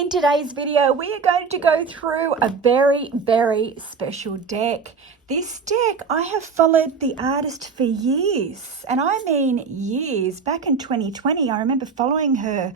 In today's video, we are going to go through a very, very special deck. This deck, I have followed the artist for years, and I mean years. Back in 2020, I remember following her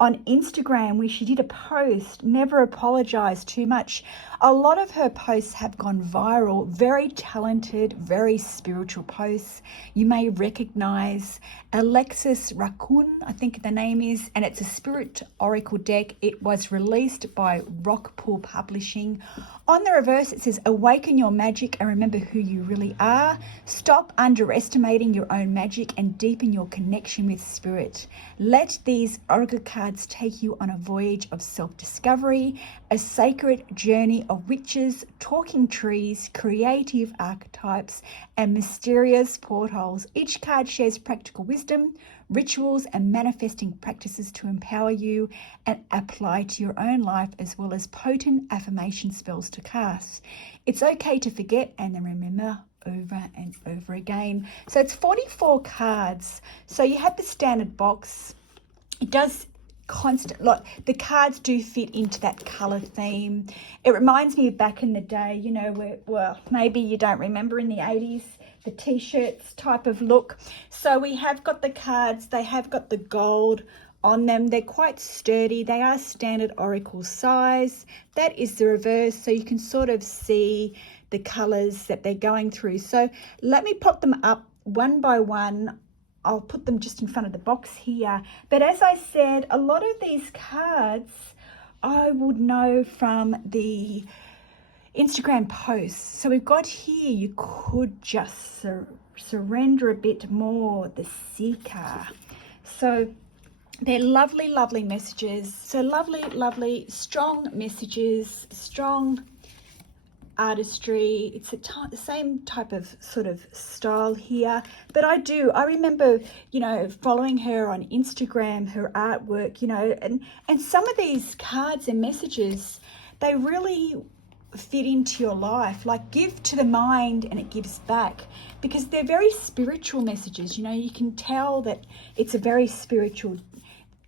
on Instagram where she did a post, never apologized too much. A lot of her posts have gone viral, very talented, very spiritual posts. You may recognize Alexis Raccoon, I think the name is, and it's a spirit oracle deck. It was released by Rockpool Publishing. On the reverse, it says, awaken your magic and remember who you really are. Stop underestimating your own magic and deepen your connection with spirit. Let these oracle cards take you on a voyage of self-discovery, a sacred journey of witches, talking trees, creative archetypes, and mysterious portholes. Each card shares practical wisdom, rituals, and manifesting practices to empower you and apply to your own life, as well as potent affirmation spells to cast. It's okay to forget and then remember over and over again. So it's 44 cards. So you have the standard box. It does the cards do fit into that color theme. It reminds me of back in the day, you know, where, well, maybe you don't remember, in the 80s, the t-shirts type of look. So we have got the cards, they have got the gold on them. They're quite sturdy. They are standard oracle size. That is the reverse, so you can sort of see the colors that they're going through. So let me pop them up one by one. I'll put them just in front of the box here. But as I said, a lot of these cards I would know from the Instagram posts. So we've got here, you could just surrender a bit more, the seeker. So they're lovely, lovely messages. So lovely, lovely, strong messages, strong artistry. It's the same type of sort of style here, but I remember, you know, following her on Instagram, her artwork, you know, and some of these cards and messages, they really fit into your life, like give to the mind and it gives back, because they're very spiritual messages. You know, you can tell that it's a very spiritual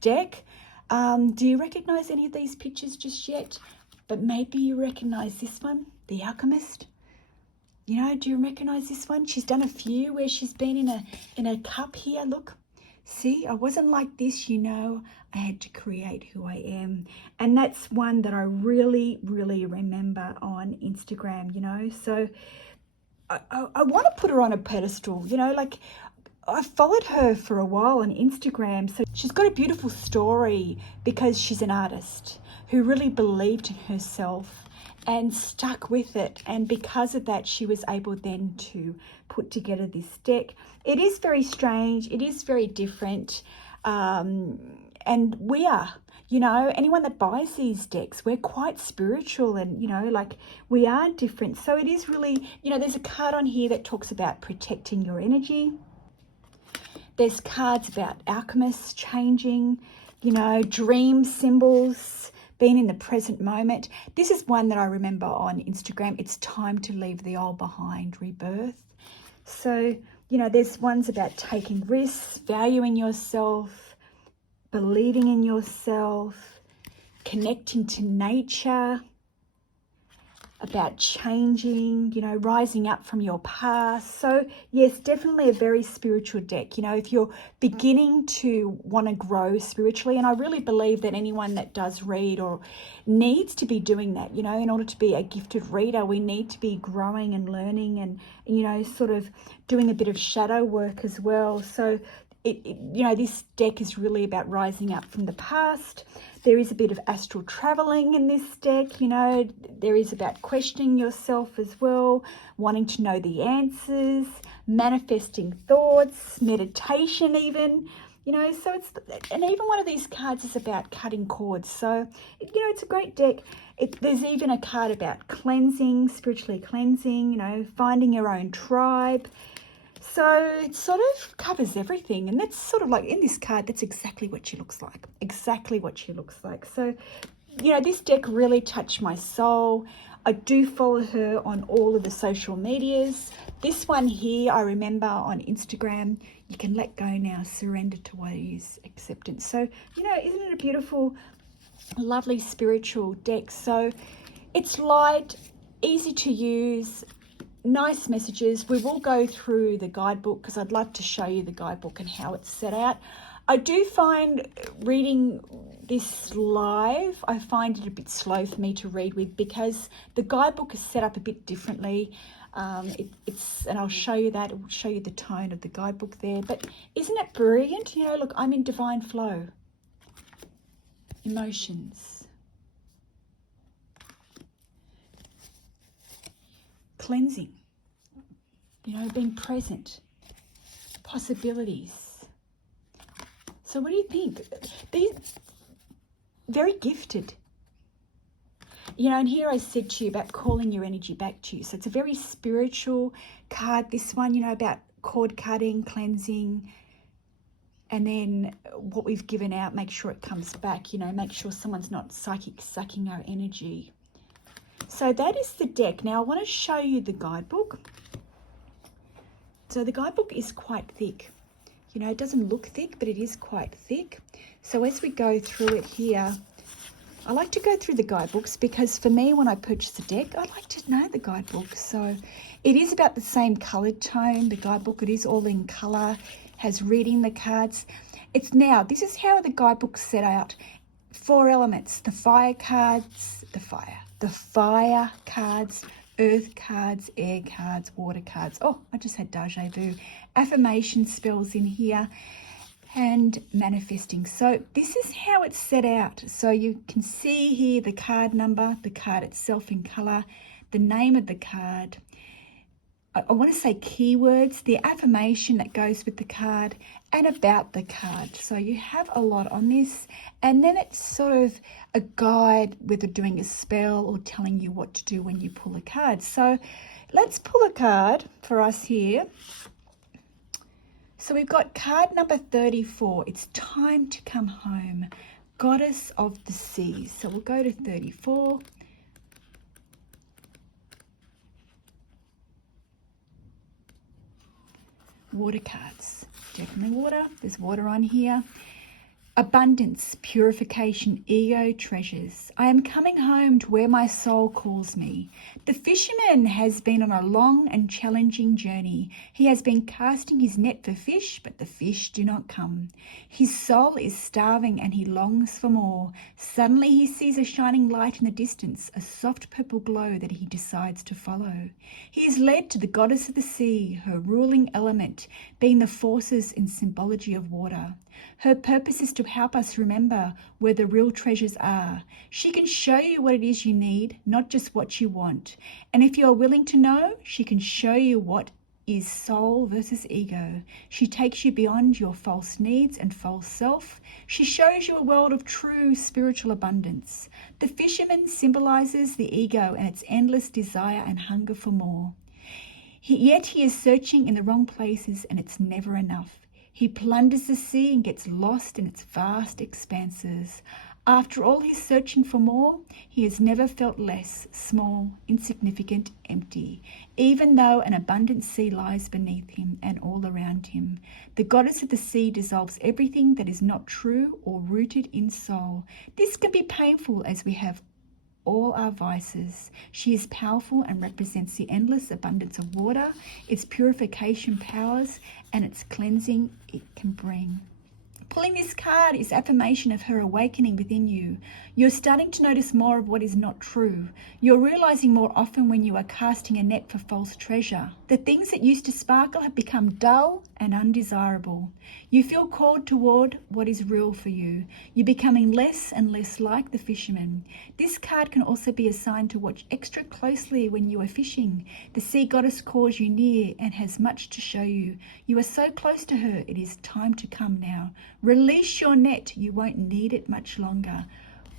deck. Do you recognize any of these pictures just yet? But maybe you recognize this one, the alchemist. You know, do you recognize this one? She's done a few where she's been in a cup here. Look, see, I wasn't like this, you know. I had to create who I am. And that's one that I really, really remember on Instagram, you know. So I want to put her on a pedestal, you know, like I followed her for a while on Instagram. So she's got a beautiful story because she's an artist who really believed in herself and stuck with it. And because of that, she was able then to put together this deck. It is very strange. It is very different. And we are, you know, anyone that buys these decks, we're quite spiritual and, you know, like we are different. So it is really, you know, there's a card on here that talks about protecting your energy. There's cards about alchemists changing, you know, dream symbols, being in the present moment. This is one that I remember on Instagram. It's time to leave the old behind, rebirth. So, you know, there's ones about taking risks, valuing yourself, believing in yourself, connecting to nature, about changing, you know, rising up from your past. So yes, definitely a very spiritual deck. You know, if you're beginning to want to grow spiritually, and I really believe that anyone that does read or needs to be doing that, you know, in order to be a gifted reader, we need to be growing and learning and, you know, sort of doing a bit of shadow work as well. So you know, this deck is really about rising up from the past. There is a bit of astral traveling in this deck, you know. There is about questioning yourself as well, wanting to know the answers, manifesting thoughts, meditation even, you know. So it's, and even one of these cards is about cutting cords. So, you know, it's a great deck. There's even a card about cleansing, spiritually cleansing, you know, finding your own tribe. So it sort of covers everything, and that's sort of like in this card, that's exactly what she looks like, exactly what she looks like. So, you know, this deck really touched my soul. I do follow her on all of the social medias. This one here, I remember on Instagram, you can let go now, surrender to what is acceptance. So, you know, isn't it a beautiful Lovely spiritual deck. So it's light, easy to use, nice messages. We will go through the guidebook because I'd love to show you the guidebook and how it's set out. I do find reading this live, I find it a bit slow for me to read with because the guidebook is set up a bit differently. And I'll show you that. It will show you the tone of the guidebook there. But isn't it brilliant? You know, look, I'm in divine flow. Emotions. Cleansing. You know, being present. Possibilities. So what do you think? These very gifted. You know, and here I said to you about calling your energy back to you. So it's a very spiritual card, this one, you know, about cord cutting, cleansing, and then what we've given out, make sure it comes back, you know, make sure someone's not psychic sucking our energy. So that is the deck. Now I want to show you the guidebook. So the guidebook is quite thick. You know, it doesn't look thick, but it is quite thick. So as we go through it here, I like to go through the guidebooks because for me, when I purchase a deck, I like to know the guidebook. So it is about the same colored tone, the guidebook. It is all in color, has reading the cards. It's now, this is how the guidebook's set out. 4 elements, the fire cards, the fire cards, earth cards, air cards, water cards. Oh, I just had deja vu. Affirmation spells in here and manifesting. So this is how it's set out. So you can see here the card number, the card itself in color, the name of the card. I want to say keywords, the affirmation that goes with the card, and about the card. So you have a lot on this, and then it's sort of a guide whether doing a spell or telling you what to do when you pull a card. So let's pull a card for us here. So we've got card number 34. It's time to come home. Goddess of the Seas. So we'll go to 34. Water cards. Definitely water. There's water on here. Abundance, purification, ego, treasures. I am coming home to where my soul calls me. The fisherman has been on a long and challenging journey. He has been casting his net for fish, but the fish do not come. His soul is starving and he longs for more. Suddenly he sees a shining light in the distance, a soft purple glow that he decides to follow. He is led to the goddess of the sea, her ruling element being the forces and symbology of water. Her purpose is to help us remember where the real treasures are. She can show you what it is you need, not just what you want. And if you are willing to know, she can show you what is soul versus ego. She takes you beyond your false needs and false self. She shows you a world of true spiritual abundance. The fisherman symbolizes the ego and its endless desire and hunger for more. Yet he is searching in the wrong places and it's never enough. He plunders the sea and gets lost in its vast expanses. After all his searching for more, he has never felt less, small, insignificant, empty, even though an abundant sea lies beneath him and all around him. The goddess of the sea dissolves everything that is not true or rooted in soul. This can be painful as we have all our vices. She is powerful and represents the endless abundance of water, its purification powers, and its cleansing it can bring. Pulling this card is affirmation of her awakening within you. You're starting to notice more of what is not true. You're realizing more often when you are casting a net for false treasure. The things that used to sparkle have become dull and undesirable. You feel called toward what is real for you. You're becoming less and less like the fisherman. This card can also be a sign to watch extra closely when you are fishing. The sea goddess calls you near and has much to show you. You are so close to her, it is time to come now. Release your net, you won't need it much longer.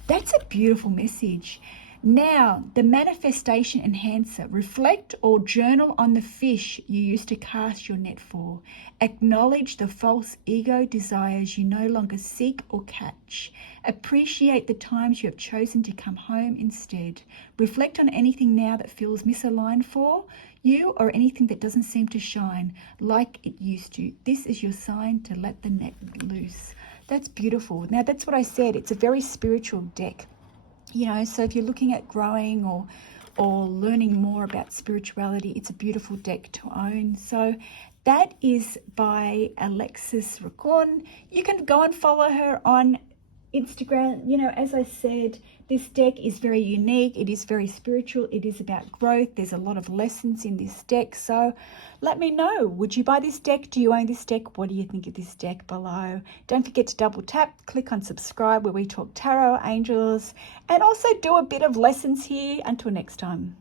That's a beautiful message. Now, the manifestation enhancer. Reflect or journal on the fish you used to cast your net for. Acknowledge the false ego desires you no longer seek or catch. Appreciate the times you have chosen to come home instead. Reflect on anything now that feels misaligned for you or anything that doesn't seem to shine like it used to. This is your sign to let the net loose. That's beautiful. Now, that's what I said. It's a very spiritual deck. You know, so if you're looking at growing or learning more about spirituality, it's a beautiful deck to own. So that is by Alexis Racon. You can go and follow her on Instagram. You know, as I said, this deck is very unique. It is very spiritual. It is about growth. There's a lot of lessons in this deck. So let me know, would you buy this deck? Do you own this deck? What do you think of this deck below? Don't forget to double tap, click on subscribe, where we talk tarot, angels, and also do a bit of lessons here. Until next time.